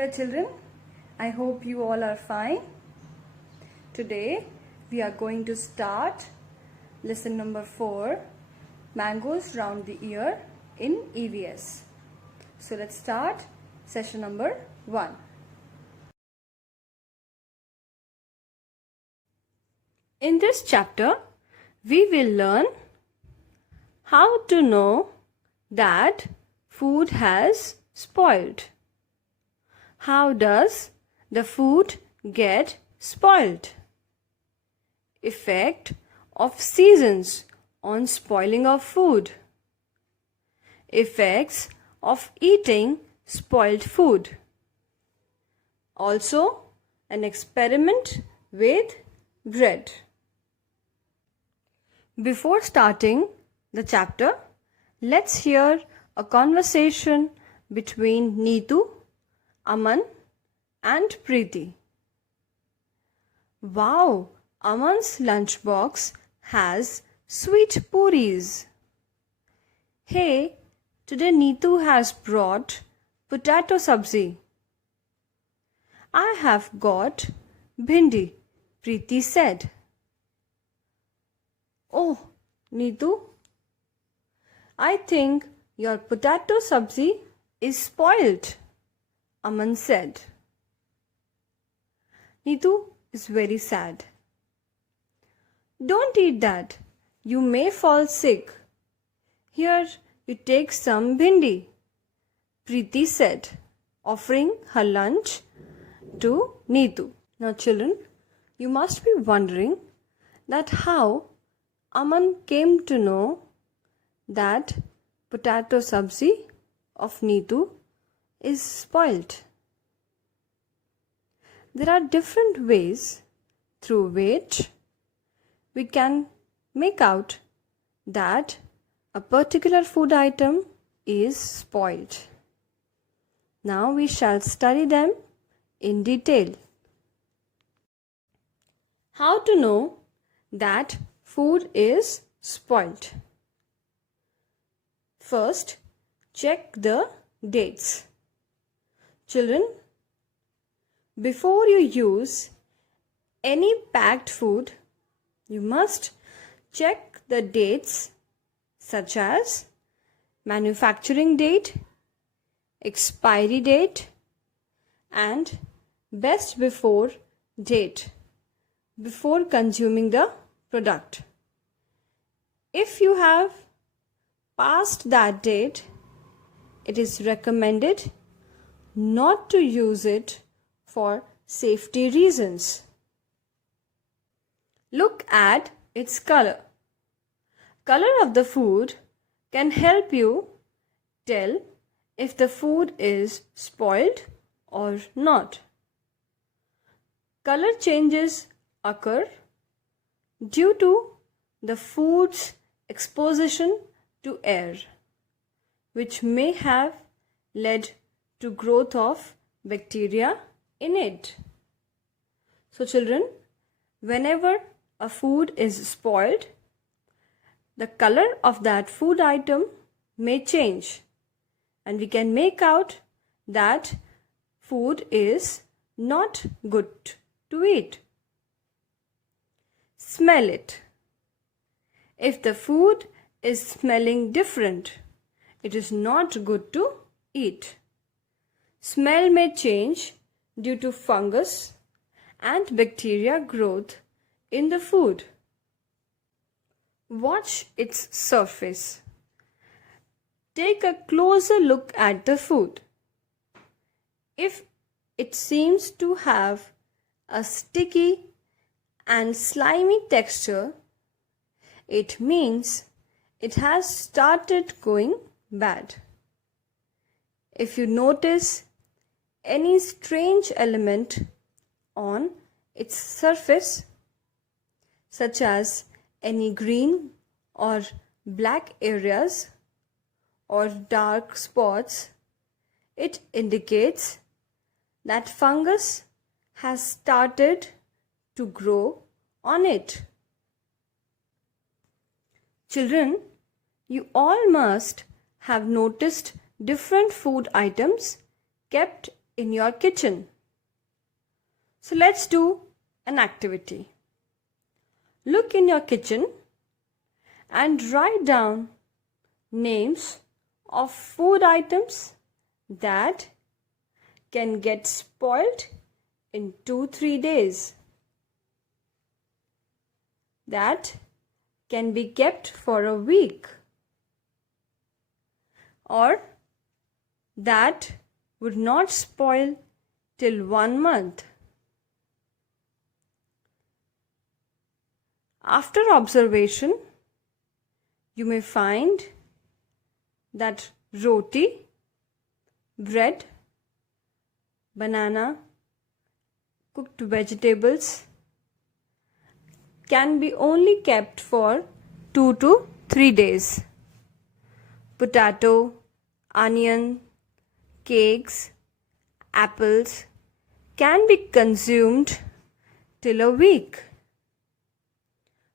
Dear children, I hope you all are fine. Today we are going to start lesson number 4, mangoes round the ear in EVS. So let's start session number 1. In this chapter, we will learn how to know that food has spoiled. How does the food get spoiled? Effect of seasons on spoiling of food. Effects of eating spoiled food. Also, an experiment with bread. Before starting the chapter, let's hear a conversation between Neetu, Aman and Preeti. Wow, Aman's lunchbox has sweet puris. Hey, today Neetu has brought potato sabzi. I have got bhindi, Preeti said. Oh, Neetu, I think your potato sabzi is spoilt, Aman said. Neetu is very sad. Don't eat that. You may fall sick. Here, you take some bhindi, Preeti said, offering her lunch to Neetu. Now children, you must be wondering that how Aman came to know that potato sabzi of Neetu is spoilt. There are different ways through which we can make out that a particular food item is spoilt. Now we shall study them in detail. How to know that food is spoilt? First, check the dates. Children, before you use any packed food, you must check the dates such as manufacturing date, expiry date, and best before date before consuming the product. If you have passed that date, it is recommended not to use it for safety reasons. Look at its color. Color of the food can help you tell if the food is spoiled or not. Color changes occur due to the food's exposition to air, which may have led to growth of bacteria in it. So children, whenever a food is spoiled, the color of that food item may change and we can make out that food is not good to eat. Smell it. If the food is smelling different, it is not good to eat. Smell may change due to fungus and bacteria growth in the food. Watch its surface. Take a closer look at the food. If it seems to have a sticky and slimy texture, it means it has started going bad. If you notice any strange element on its surface, such as any green or black areas or dark spots, it indicates that fungus has started to grow on it. Children, you all must have noticed different food items kept in your kitchen. So let's do an activity. Look in your kitchen and write down names of food items that can get spoiled in 2-3 days, that can be kept for a week, or that would not spoil till 1 month. After observation, you may find that roti, bread, banana, cooked vegetables can be only kept for 2 to 3 days. Potato, onion, cakes, apples can be consumed till a week.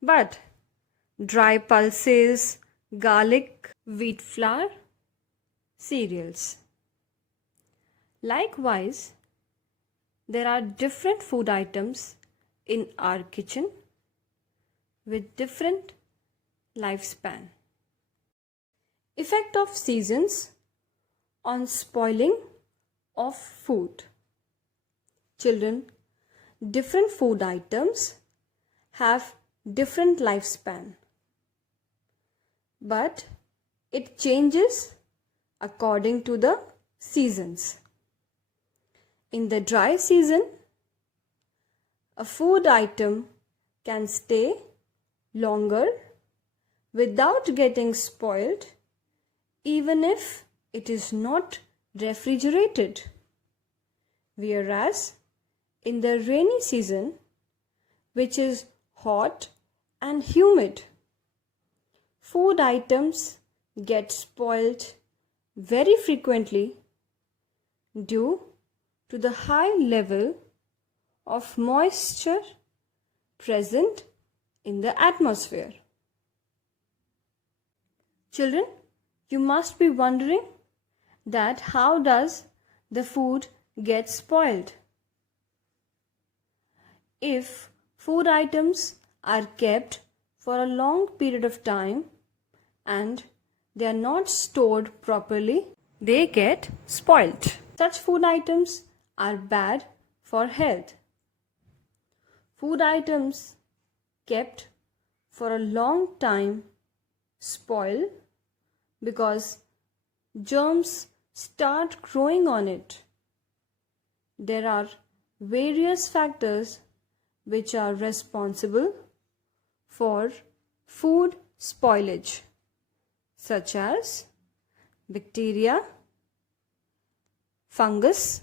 But dry pulses, garlic, wheat flour, cereals. Likewise, there are different food items in our kitchen with different lifespan. Effect of seasons on spoiling of food. Children, different food items have different lifespan, but it changes according to the seasons. In the dry season, a food item can stay longer without getting spoiled even if it is not refrigerated. Whereas in the rainy season, which is hot and humid, food items get spoiled very frequently due to the high level of moisture present in the atmosphere. Children, you must be wondering that how does the food get spoiled? If food items are kept for a long period of time and they are not stored properly, they get spoiled. Such food items are bad for health. Food items kept for a long time spoil because germs start growing on it. There are various factors which are responsible for food spoilage, such as bacteria, fungus,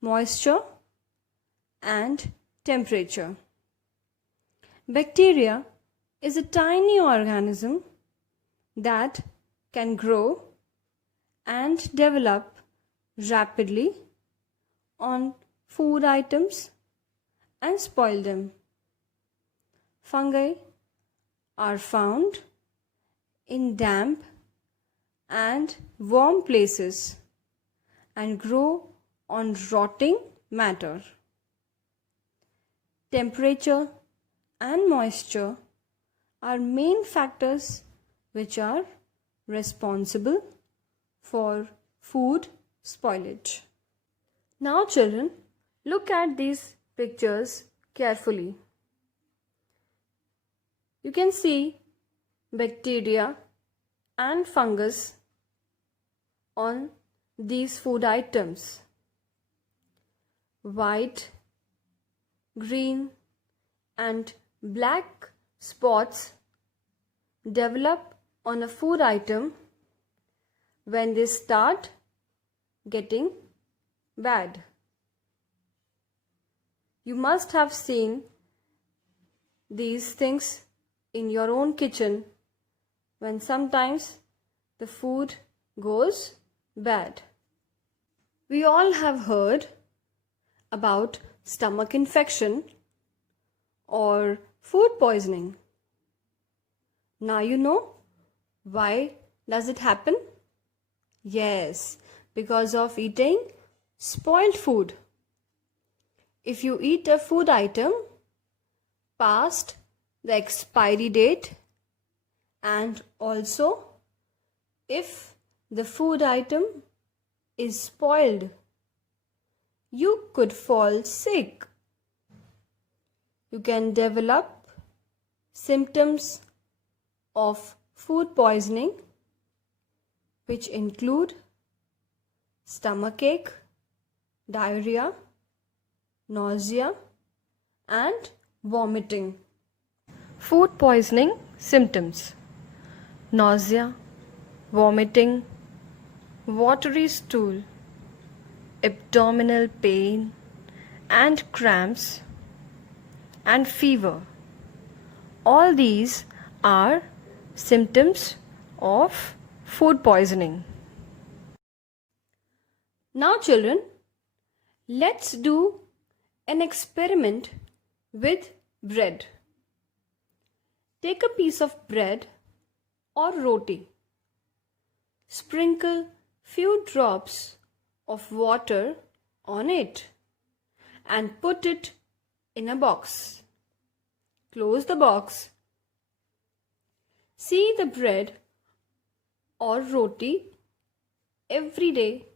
moisture, and temperature. Bacteria is a tiny organism that can grow and develop rapidly on food items and spoil them. Fungi are found in damp and warm places and grow on rotting matter. Temperature and moisture are main factors which are responsible for food spoilage. Now children, look at these pictures carefully. You can see bacteria and fungus on these food items. White, green, and black spots develop on a food item when they start getting bad. You must have seen these things in your own kitchen when sometimes the food goes bad. We all have heard about stomach infection or food poisoning. Now you know why does it happen? Yes, because of eating Spoiled food. If you eat a food item past the expiry date, and also if the food item is spoiled, you could fall sick. You can develop symptoms of food poisoning, which include stomachache, diarrhea, nausea, and vomiting. Food poisoning symptoms: nausea, vomiting, watery stool, abdominal pain and cramps, and fever. All these are symptoms of food poisoning. Now children, let's do an experiment with bread. Take a piece of bread or roti. Sprinkle few drops of water on it and put it in a box. Close the box. See the bread or roti every day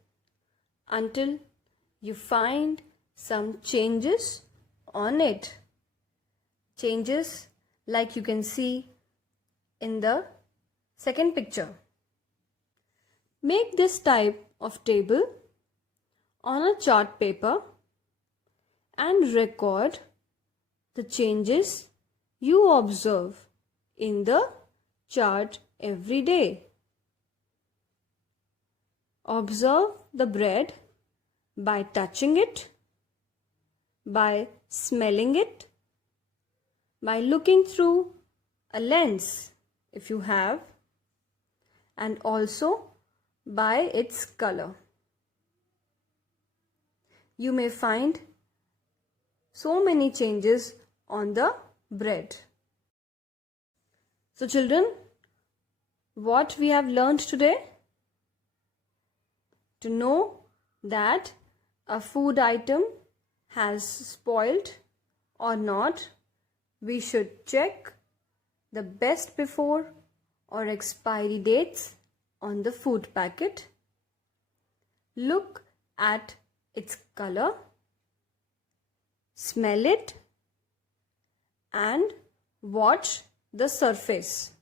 until you find some changes on it. Changes like you can see in the second picture. Make this type of table on a chart paper and record the changes you observe in the chart every day. Observe the bread by touching it, by smelling it, by looking through a lens if you have, and also by its color. You may find so many changes on the bread. So children, what we have learned today? To know that a food item has spoiled or not, we should check the best before or expiry dates on the food packet. Look at its color, smell it, and watch the surface.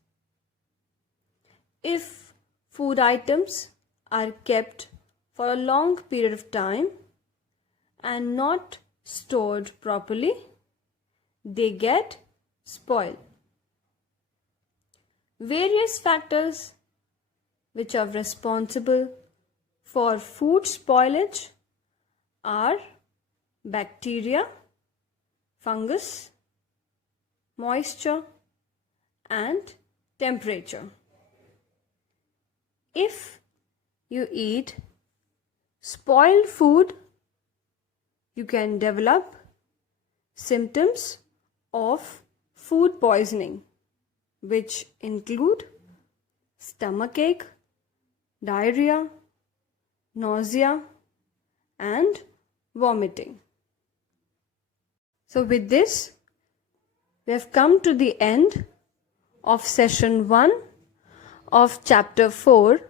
If food items are kept for a long period of time and not stored properly, they get spoiled. Various factors which are responsible for food spoilage are bacteria, fungus, moisture, and temperature. If you eat spoiled food, you can develop symptoms of food poisoning, which include stomachache, diarrhea, nausea, and vomiting. So with this, we have come to the end of session 1 of chapter 4,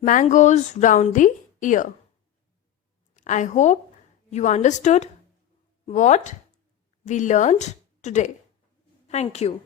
Mangoes Round the Ear. I hope you understood what we learned today. Thank you.